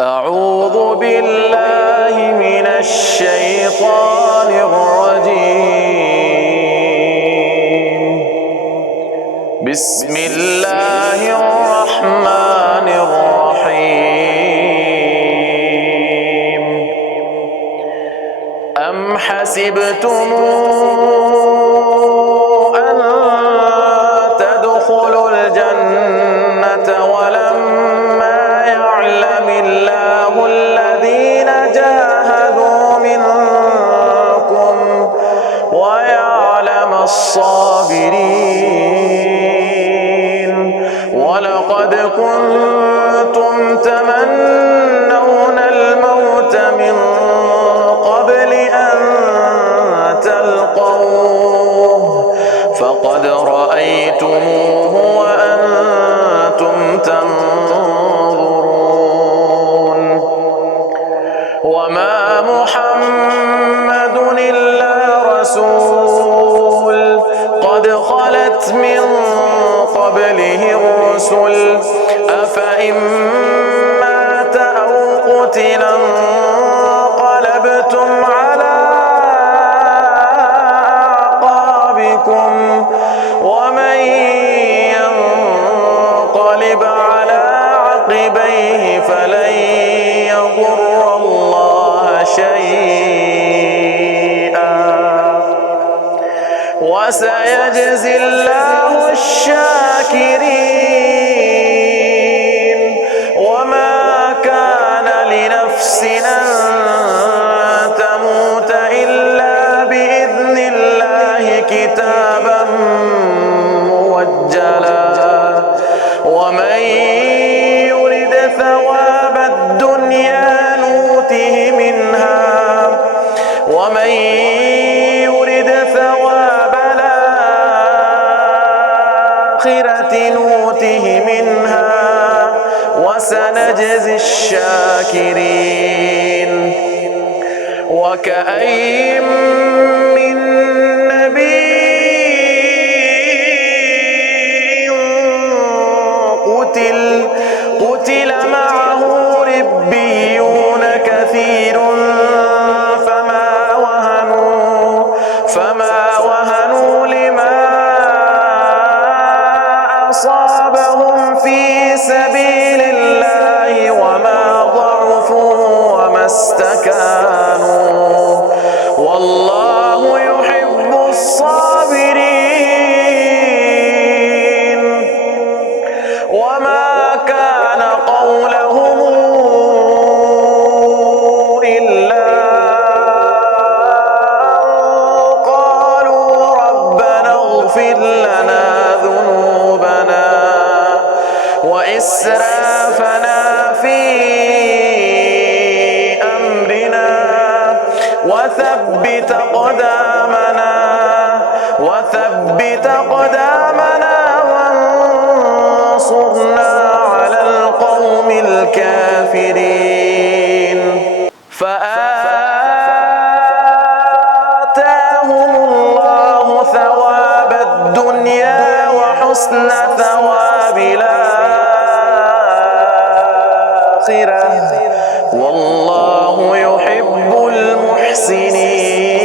أعوذ بالله من الشيطان الرجيم. بسم الله الرحمن الرحيم. أم حسبتم أن تدخلوا الجنة ولما يعلم الله الذين جاهدوا منكم ويعلم الصابرين. ولقد كنتم تمنون الموت من قبل أن تلقوه فقد رأيتموه وأنتم تنظرون. وما محمد إلا رسول قد خلت من قبله الرسل أفإن مات أو قتل انقلبتم على أعقابكم ومن ينقلب على عقبيه فلن يضر الله شيئا وسيجزي الله الشاكرين. وما كان لنفس أن تموت إلا بإذن الله كتابا موجلا. ومن يرد ثواب الدنيا نوته منها ومن يرد ثواب الآخرة نوته منها وسنجزي الشاكرين. وكأين من نبي قتل معه ربيون كثير فما وهنوا لما أصابهم في سبيل الله وما ضعفوا وما استكانوا والله يحب الصابرين. وما كان قولهم إلا قالوا ربنا اغفر لنا ذنوبنا وإسرافنا في أمرنا وثبت قدامنا وانصرنا على القوم الكافرين. فآتاهم الله ثواب الدنيا وحسن ثواب الآخرة والله يحب المحسنين.